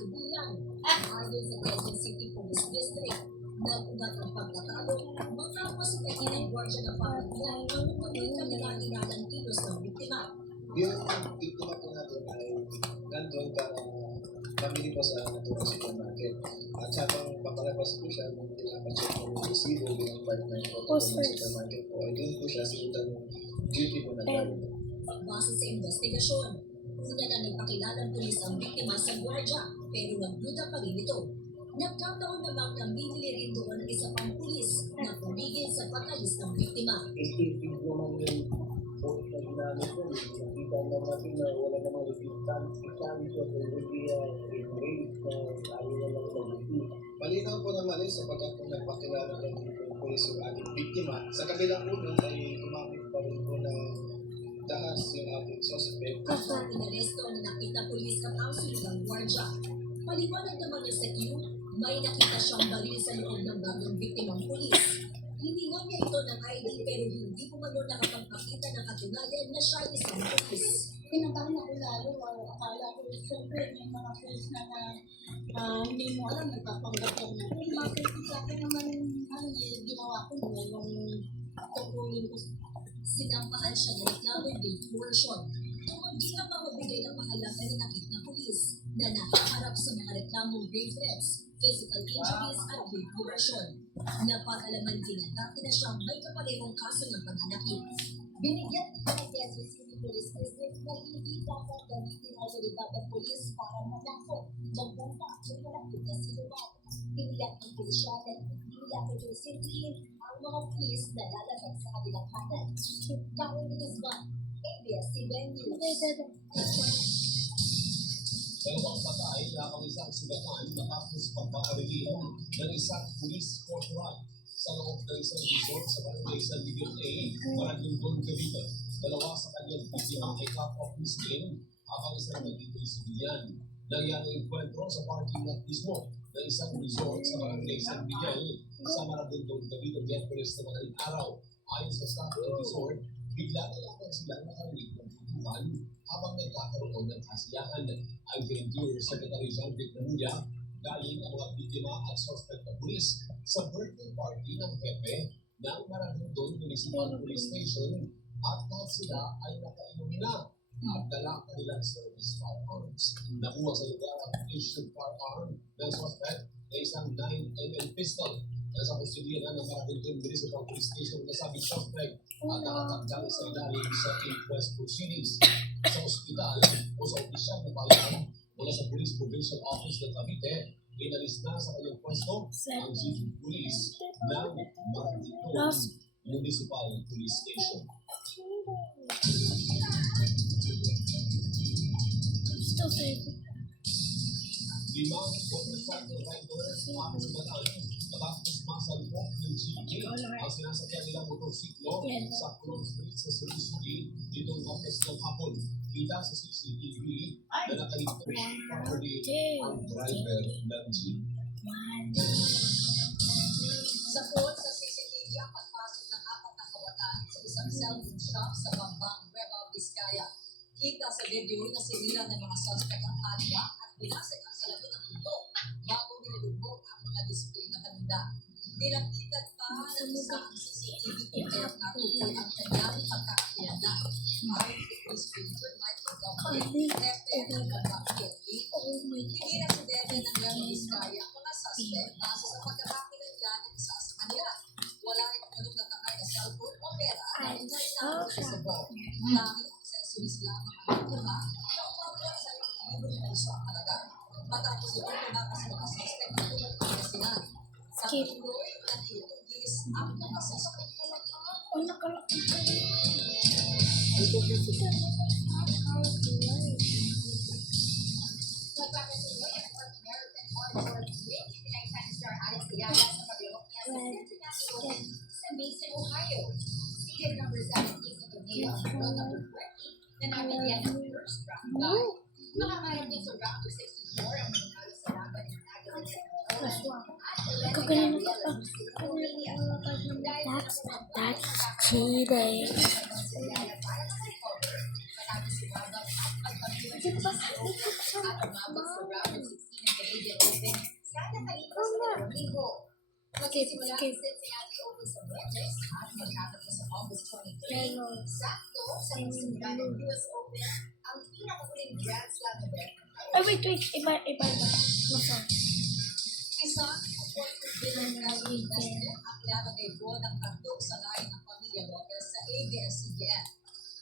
Sibuyan. Ayon sa Quezon City Police District, nag-ugat ang pagkakalo, matapos ipagin ng gwardiya ng pamilya ang umano'y kabilang-ilalang kilos ng biktima. Yung biktima po natin ay nandun para mamili po sa naturang supermarket. At habang pakalabas po siya, nung tinapos siya po ng resibo bilang part ng protocol ng supermarket po, ay doon po siya sinutan ng duty po na gawin. Base sa investigasyon, una na nagpakilalang pulis ang biktima sa gwardiya, pero nagduda pa rin ito. Nagkataon namang namimili rin doon ng isa pang pulis na pumigil sa pag-alis ng biktima. Isipin naman yung buhay na ginamit ko. Nakita naman natin na wala namang resistance. Isang siya sa hindi rate na ayaw na lang mag-isi. Malinaw po naman sapagkat kung nagpakilala ng pulis yung ating biktima, sa kabila po nun ay gumamit pa rin po ng dahas yung ating suspect. Kapag inaresto na nakita pulis at ang suligang gwardiya, paliwanag naman niya sa iyo, may nakita siyang baril sa loob ng bag ng biktimang pulis. Hindi nga niya ito ng ID pero hindi ko man nakapagpakita ng katunayan na siya ay isang pulis. Kinabahan ako lalo, akala ko siyempre may mga pulis na hindi mo alam, nagpapanggap lang na. Kung bakit sa akin naman ginawa ko yung tungkulin ko. Sinampaan siya ng reklamong date coercion. Hindi na mabibigay ng mahalaga na nakita ng pulis na nakaharap sa mga reklamong grave threats, physical injuries at date coercion. Napakalaman din ang dati na siyang may kaparehong kaso ng pananakit. Binigyan ko ng Quezon City Police District na hindi dapat gamitin ang otoridad ng polis para manako, magbanta at malapit na sinuman. Piniyak ng pulisya na piniyak ito sintihin ang mga pulis na lalagay sa kanilang kanan. Karen Guzman, ABS-CBN News. Dalawang patay lamang isang sugatan matapos pagpakarilihan ng isang police corporal sa loob ng isang resort sa barangay San Miguel A, Maragondon, Cavite. Dalawa sa kanyang biktima ay kapwa Muslim habang isang naging sibilyan. Nangyari ang enkwentro sa parking lot mismo ng isang resort sa barangay San Miguel sa Maragondon, Cavite, Miyerkules na madaling araw. Ayon sa staff ng resort, bigla na lamang silang nakarinig ng putukan habang nagkakaroon ng kasiyahan. Ang Interior Secretary Jean-Vic Namuya, galing ang mga biktima at suspect na pulis sa birthday party ng Hepe ng Maragondon Municipal Police Station at lahat sila ay nakainom na at dala kanilang service firearms. Nakuha sa lugar ang issued firearm ng suspect na isang 9mm pistol na sa kustudiyan ng Maragondon Municipal Police Station na sabi suspect at nakatagdang sa ilalim sa inquest proceedings sa ospital o sa opisyal na bayan mula sa Police Provincial Office ng Cavite. Inalis na sa kanyang pwesto ang Chief of Police ng Maragondon Municipal Police Station. Limang motorcycle riders ang sumatan matapos masalpok ng GP ang sinasakyan nilang motorsiklo sa Colon Street sa Sulisuli ditong Martes ng hapon. Kita sa CCTV na nakaligtas properly ang driver ng jeep. Sa quote sa CCTV ang pagpasok ng apat na kawatan sa isang cellphone shop sa Bambang, Nueva Vizcaya. Kita sa video na sinira ng mga suspect ang hardware at binasag ang salamin ng mundo bago nilulubog ang mga display na kanila. Nilapitan pa ng isang CCTV footage na tukoy ang kanyang pagkakilala. Ayon kay Police Ranger Michael Gombe, Hepe ng Babakit, hindi na si Dede ng Nueva Vizcaya ang mga suspect base sa pagkakakilala ng isa sa kanya. Wala rin anong natakay na cellphone o pera na inaitago sa ball. Langit accessories lamang ang nakuha na umabot sa 1,000 piso ang halaga. Matapos ito tumakas mga suspect na tulad ng Pangasinan. Sa tuloy na tinutugis ang mga suspect. Nagpapatuloy ang North American Harbor 29-star Alex Ayala sa Paglokia sa Cincinnati sa Mason, Ohio. Seated number 17 sa tornado at world number 20 na nabigyan ng first round bye. Makakarap din sa round of 64 ang mananalo sa laban ng Agawin at 11 Gabriela Lucio Romania. Dahil sa That's cheating. at umabot sa round of 16 ABS-CBN Open Sana kalipas sa 2 linggo. Magsisimula skip. ang Cincinnati Open sa Webes at magtatapos sa August 23. Pero, Sakto sa pagsimula ng US Open, ang pinakahuling Grand Slam event. ay, wait. Iba. Nasa. Isang $40 billion investment ang ilalagay po ng tagtog sa layan ng pamilya Lopez sa ABS-CBN.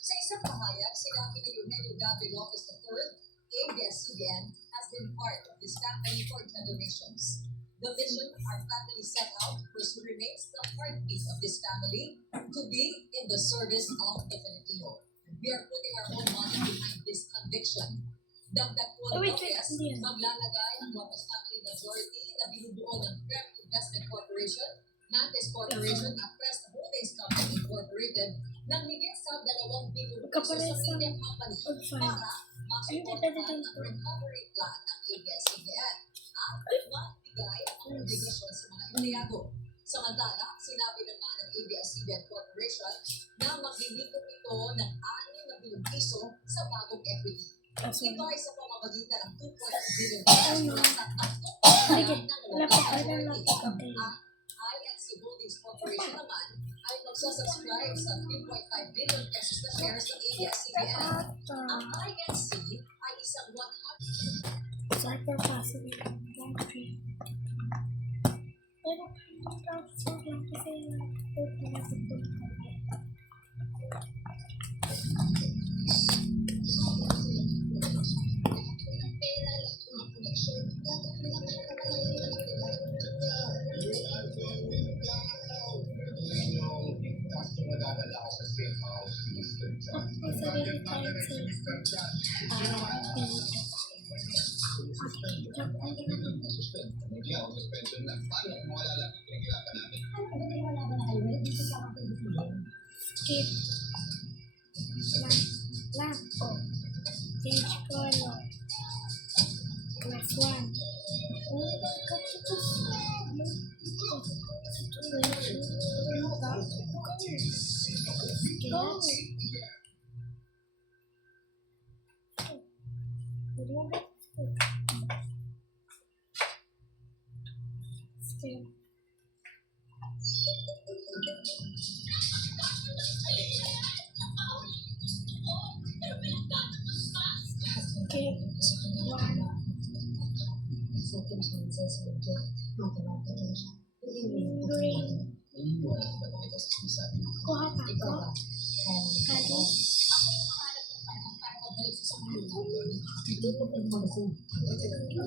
Sa isang pahayag, sinabi ni Eugenio Gabi Lopez III, ABS-CBN has been part of this company for generations. The vision our family set out was to remain the heartbeat of this family, to be in the service of the Filipino. We are putting our own money behind this conviction. Dagdag po Oh, ni wait, Lopez, hindi yan. maglalagay ng Lopez Family Majority na binubuo ng Prep Investment Corporation, Nantes Corporation at Crest Holdings Company Incorporated ng higit sa 2 billion pesos Magkapares sa ng media company pag-file. para masuportahan ang recovery plan ng ABS-CBN at magbigay ang obligasyon sa mga empleyado. Samantala, sinabi naman ng ABS-CBN Corporation na maglilikot ito ng 6 na bilyong piso sa bagong equity. Kaso, Ito ay sa pamamagitan ng 2.2 billion pesos mula sa tatlong sige, ng napakalan Lopez natin. Authority. Okay. Ang INC Holdings Corporation naman ay magsasubscribe sa 3.5 billion pesos na shares ng ABS-CBN. Ang INC ay isang 100 Cyberpassing country. Pero, so lang kasi skip. Lang. Oh. Change color. Plus 1. Oh, Go. Skip. Skip. 1. Green. Kuha pa ako. Kali.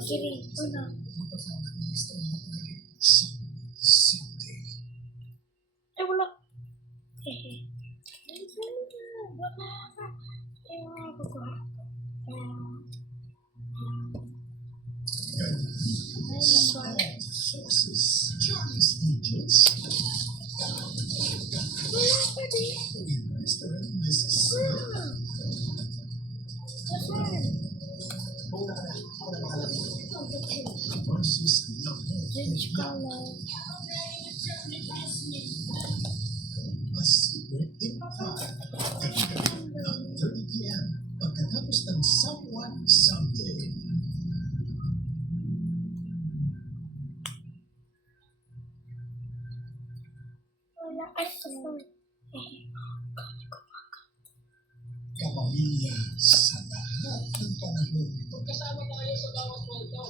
Green. Uno. Eh, wala. Hehe. Wala. Ewan ko ko. Plus 1. Wala pa din. Change color. Pagkatapos ng Someone Someday. Wala. Ay, ito. Kapamilya sa lahat ng panahon. Kasama tayo sa bawat kwento.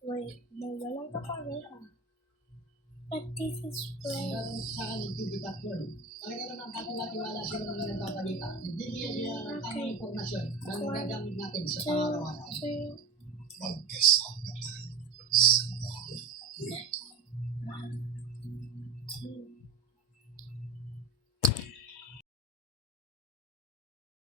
Wait, walang kapareha. But this is where Sa akin, tibigat yun. Talaga naman katiwala sila ng mga nagbabalita. Bibigyan sila ng tamang impormasyon na magagamit natin sa pangaraw-araw. 2, 3, Magkasama tayo sa